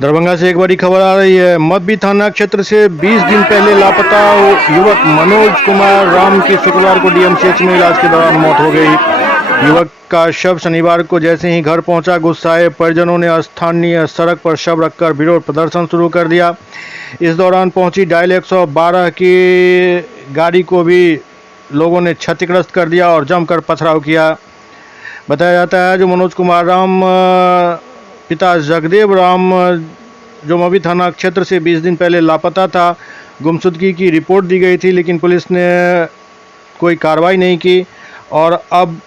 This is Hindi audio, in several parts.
दरभंगा से एक बड़ी खबर आ रही है। मब्बी थाना क्षेत्र से 20 दिन पहले लापता युवक मनोज कुमार राम की शुक्रवार को डीएमसीएच में इलाज के दौरान मौत हो गई। युवक का शव शनिवार को जैसे ही घर पहुंचा, गुस्साए परिजनों ने स्थानीय सड़क पर शव रखकर विरोध प्रदर्शन शुरू कर दिया। इस दौरान पहुंची डायल 112 की गाड़ी को भी लोगों ने क्षतिग्रस्त कर दिया और जमकर पथराव किया। बताया जाता है जो मनोज कुमार राम पिता जगदेव राम जो मब्बी थाना क्षेत्र से 20 दिन पहले लापता था, गुमशुदगी की रिपोर्ट दी गई थी, लेकिन पुलिस ने कोई कार्रवाई नहीं की। और अब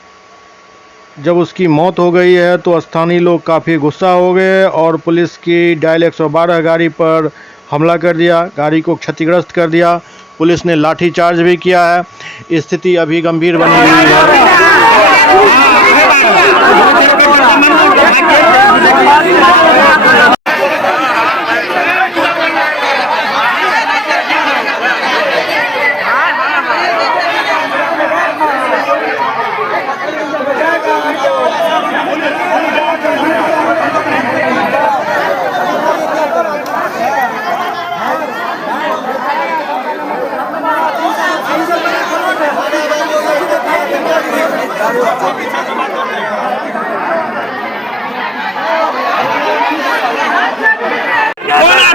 जब उसकी मौत हो गई है तो स्थानीय लोग काफ़ी गुस्सा हो गए और पुलिस की डायल 112 गाड़ी पर हमला कर दिया, गाड़ी को क्षतिग्रस्त कर दिया। पुलिस ने लाठीचार्ज भी किया है। स्थिति अभी गंभीर बनी हुई है।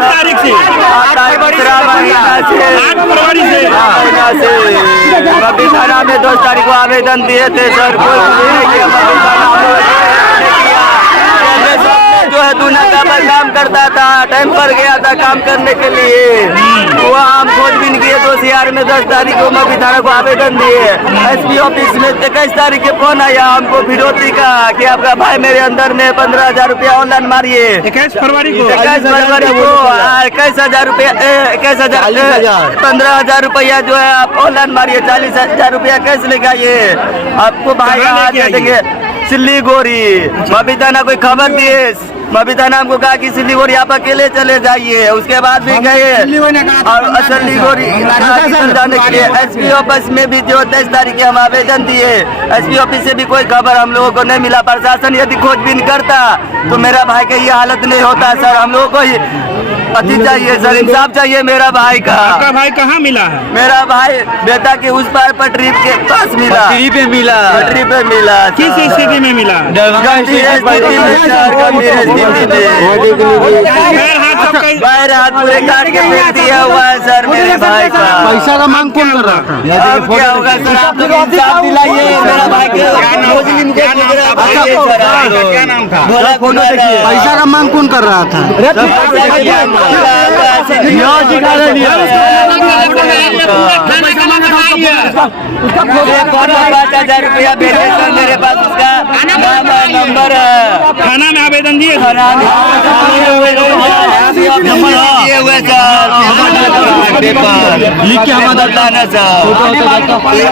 तारीख से 8 फरवरी से मब्बी थाना में 10 तारीख को आवेदन दिए थे सर। जो है दूना का काम करता था, टाइम पर गया था काम करने के लिए, वह हम खोजबीन किए। 2 में 10 तारीख को मब्बी थाना को आवेदन दिए। एसपी ऑफिस में 21 तारीख के फोन आया हमको विरोधी का कि आपका भाई मेरे अंदर में 15,000 रुपया ऑनलाइन मारिए। 21 फरवरी को 21,000 रुपया 15,000 रुपया जो है आप ऑनलाइन मारिए, 40,000 रुपया कैश लेके आइए, आपको भाई देंगे। सिल्लीगोरी मब्बी थाना कोई खबर दिए, मब्बी थाना हमको कहा कि सिल्लीगोरी आप अकेले चले जाइए। उसके बाद भी गए और सिल्लीगोरी जाने के लिए एसपी ऑफिस में भी जो 23 तारीख के हम आवेदन दिए, एसपी ऑफिस से भी कोई खबर हम लोगों को नहीं मिला। प्रशासन यदि खोजबीन करता तो मेरा भाई का ये हालत नहीं होता सर। हम लोगों को अति चाहिए सर, इंसाफ चाहिए मेरा भाई का। आपका भाई कहाँ मिला है? मेरा भाई बेटा के उस पार पटरी के पास मिला। पटरी पे मिला। किस स्थिति में मिला? पैर हाथ पूरे काट के फेंक दिया हुआ है सर मेरे भाई का। पैसा का मांग कौन कर रहा था? अब क्या होगा सर, आप लोग इंसाफ दिलाइए मेरा भाई के। क्या नाम था? पैसा का मांग कौन कर रहा था? 5,000 रुपया भेजे सर मेरे पास, उसका नंबर है। थाना में आवेदन दिए? लिख के हम मदद लाना सर।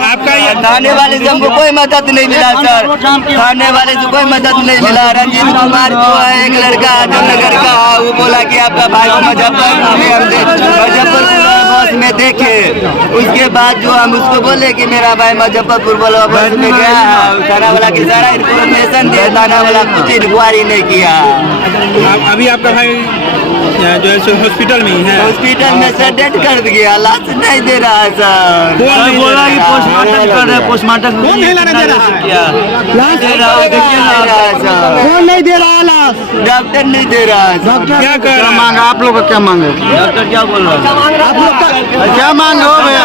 आपका ये थाने वाले से हमको कोई मदद नहीं मिला सर, थाने वाले से कोई मदद नहीं मिला। रंजीत कुमार जो है एक लड़का जो नगर का, वो बोला कि आपका भाई को मुजफ्फरपुर बस में देखे। उसके बाद जो हम उसको बोले कि मेरा भाई मुजफ्फरपुर बोला बस में गया, थाना वाला की सारा इन्फॉर्मेशन दिया, थाना वाला कुछ इंक्वायरी नहीं किया। अभी आपका भाई जो है हॉस्पिटल में ही है? हॉस्पिटल में सर डेथ कर दिया, लाश नहीं दे रहा है सर। बोला कि पोस्टमार्टम कर रहे, पोस्टमार्टम कौन नहीं लाने दे रहा है? लाश दे रहा है सर, कौन नहीं दे रहा है? लाश डॉक्टर नहीं दे रहा है सर। क्या कर क्या मांगा? आप लोग का क्या मांगे? डॉक्टर क्या बोल रहा है? आप लोग का क्या मांग हो भैया?